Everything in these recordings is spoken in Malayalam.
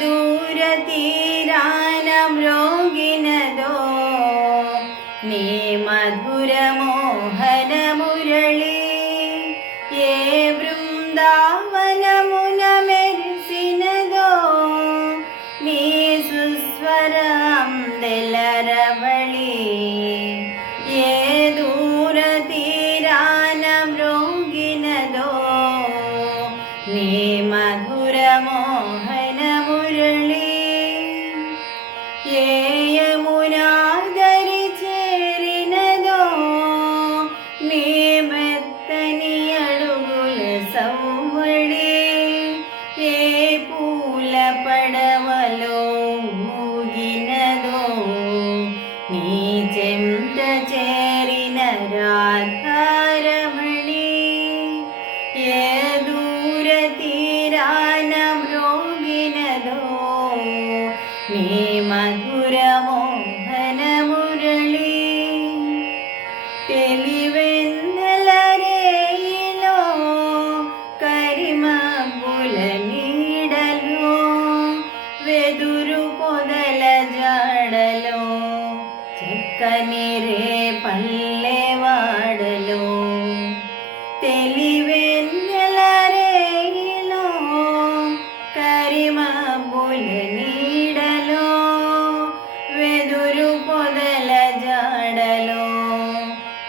ദൂരതീരാനം രോഗിനതോ? നീ മധുരമോഹന മധുരമോഹന മുരളി ഏയമുനാദരി ചേരിനതോ നീമത്തനിയളുകുല സൗവളി ഏ പൂല പടവലോ മൂകിനതോ നീ ചെന്ത ചേ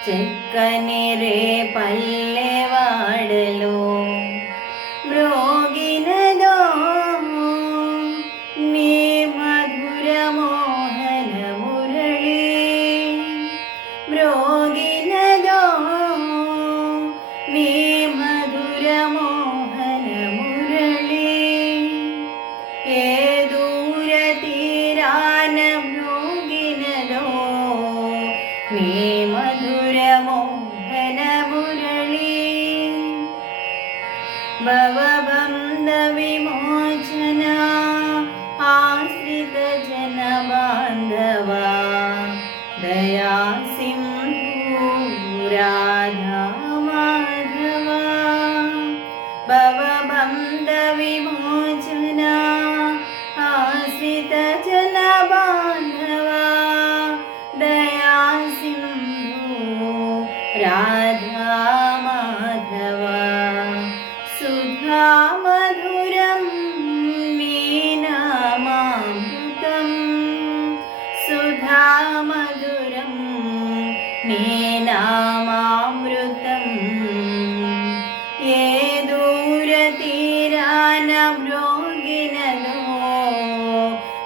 చక్కని రే పల్లెవాడలో भवबन्धविमोचना आश्रितजनबान्धवा दया आश्रित जनबान्धवा दयासिंह राधा माधव बवभं दविमो जना आश्रित राधा